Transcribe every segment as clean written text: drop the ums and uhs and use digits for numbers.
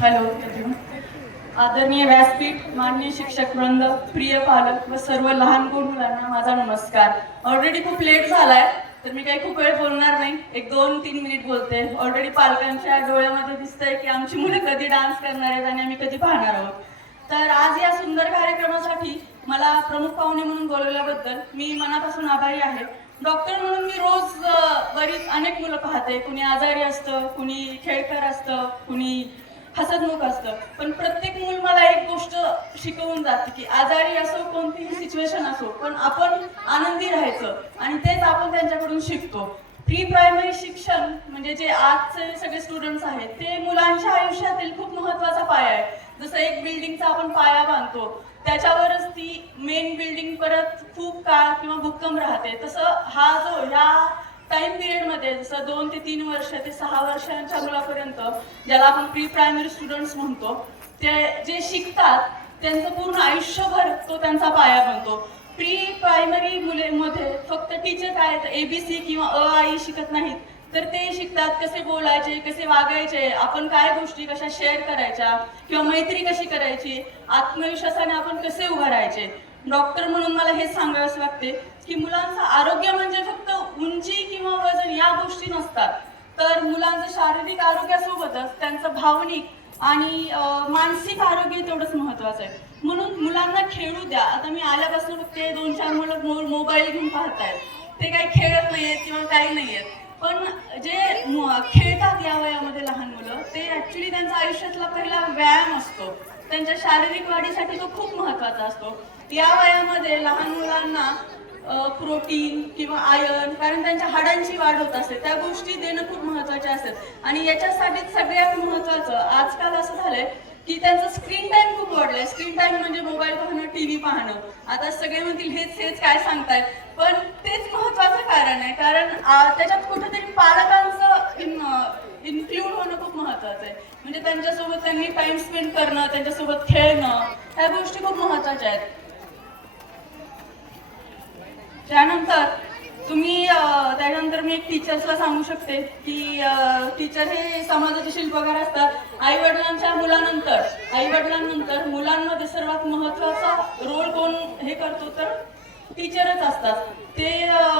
Hello everyone. आदरणीय व्यासपीठ, माननीय शिक्षक वृंद, प्रिय पालक व सर्व लहान गोड मुलांना माझा नमस्कार. ऑलरेडी खूप लेट झालाय, तर मी काही खूप वेळ बोलणार नाही. एक 2-3 मिनिट बोलते. ऑलरेडी पालकांच्या डोळ्यामध्ये दिसतंय की आमची मुलं कधी डान्स करणार आहेत आणि आम्ही कधी पाहणार आहोत. तर आज या सुंदर कार्यक्रमासाठी मला प्रमुख पाहुणे म्हणून बोलवल्याबद्दल मी मनापासून आभारी आहे. डॉक्टर म्हणून मी रोज बरीच अनेक मुलं पाहते. कुणी आजारी असतं, कुणी खेळकर असतं, कुणी हसतमुख असतं. पण प्रत्येक मूल मला एक गोष्ट शिकवून जाते की आजारी असो, कोणतीही सिच्युएशन असो, पण आपण आनंदी राहायचं आणि तेच आपण त्यांच्याकडून शिकतो. प्री प्रायमरी शिक्षण म्हणजे जे आजचे सगळे स्टुडंट्स आहेत ते मुलांच्या आयुष्यातील खूप महत्त्वाचा पाया आहे. जसं एक बिल्डिंगचा आपण पाया बांधतो, त्याच्यावरच ती मेन बिल्डिंग परत खूप काळ किंवा भक्कम राहते. तसं हा जो ह्या टाइम पिरियडमध्ये जसं 2 ते 3 वर्ष ते 6 वर्षांच्या मुलापर्यंत, ज्याला आपण प्री प्रायमरी स्टुडंट्स म्हणतो, ते जे शिकतात त्यांचं पूर्ण आयुष्यभर तो त्यांचा पाया बनतो. प्री प्रायमरी मुलेमध्ये फक्त टीचर काय ABC किंवा आई शिकत नाहीत, तर ते शिकतात कसे बोलायचे, कसे वागायचे, आपण काय गोष्टी कशा शेअर करायच्या किंवा मैत्री कशी करायची, आत्मविश्वासाने आपण कसे उभं राहायचे. डॉक्टर म्हणून मला हेच सांगावंसं वाटते की मुलांचं आरोग्य म्हणजे फक्त उंची किंवा वजन या गोष्टी नसतात, तर मुलांचं शारीरिक आरोग्यासोबतच त्यांचं भावनिक आणि मानसिक आरोग्य तेवढंच महत्त्वाचं आहे. म्हणून मुलांना खेळू द्या. आता मी आल्यापासून ते 2-4 मुलं मोबाईल घेऊन पाहतायत, ते काही खेळत नाहीयेत किंवा काही नाहीयेत. पण जे खेळतात या वयामध्ये लहान मुलं, ते ॲक्च्युली त्यांचा आयुष्यातला पहिला व्यायाम असतो. त्यांच्या शारीरिक वाढीसाठी तो खूप महत्त्वाचा असतो. या वयामध्ये लहान मुलांना प्रोटीन किंवा आयर्न, कारण त्यांच्या हाडांची वाढ होत असते, त्या गोष्टी देणं खूप महत्त्वाच्या असतात. आणि याच्यासाठी सगळ्यात महत्त्वाचं आजकाल असं झालंय की त्यांचं स्क्रीन टाइम खूप वाढलंय. स्क्रीन टाइम म्हणजे मोबाईल पाहणं, TV पाहणं. आता सगळे म्हणतील हेच काय सांगतायत, पण तेच महत्त्वाचं कारण आहे. कारण त्याच्यात कुठेतरी पालकांचं इन्क्लूड होणं खूप महत्त्वाचं आहे. म्हणजे त्यांच्यासोबत त्यांनी टाइम स्पेंड करणं, त्यांच्यासोबत खेळणं, ह्या गोष्टी खूप महत्त्वाच्या आहेत. त्यानंतर मी एक टीचर्सला सांगू शकते की टीचर हे समाजाचे शिल्पकार असतात. आई वडिलांनंतर मुलांमध्ये सर्वात महत्त्वाचा रोल कोण हे करतो तर टीचरच असतात. ते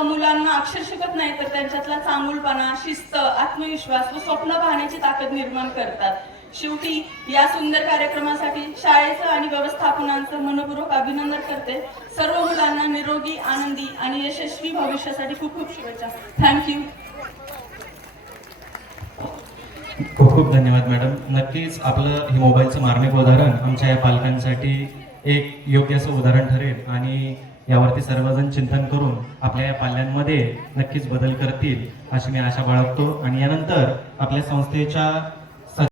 मुलांना अक्षर शिकत नाही, तर त्यांच्यातला चांगुलपणा, शिस्त, आत्मविश्वास व स्वप्न पाहण्याची ताकद निर्माण करतात. शेवटी या सुंदर कार्यक्रमासाठी शाळेचं आणि व्यवस्थापनांचं मनपूर्वक अभिनंदन करते. सर्व मुलांना निरोगी, आनंदी आणि यशस्वी भविष्यासाठी खूप खूप शुभेच्छा. थँक्यू. खूप खूप धन्यवाद मॅडम. नक्कीच आपलं हे मोबाईलचं मार्मिक उदाहरण आमच्या या पालकांसाठी एक योग्य असं उदाहरण ठरेल आणि यावरती सर्वजण चिंतन करून आपल्या या पाल्यांमध्ये नक्कीच बदल करतील अशी मी आशा बाळगतो. आणि यानंतर आपल्या संस्थेच्या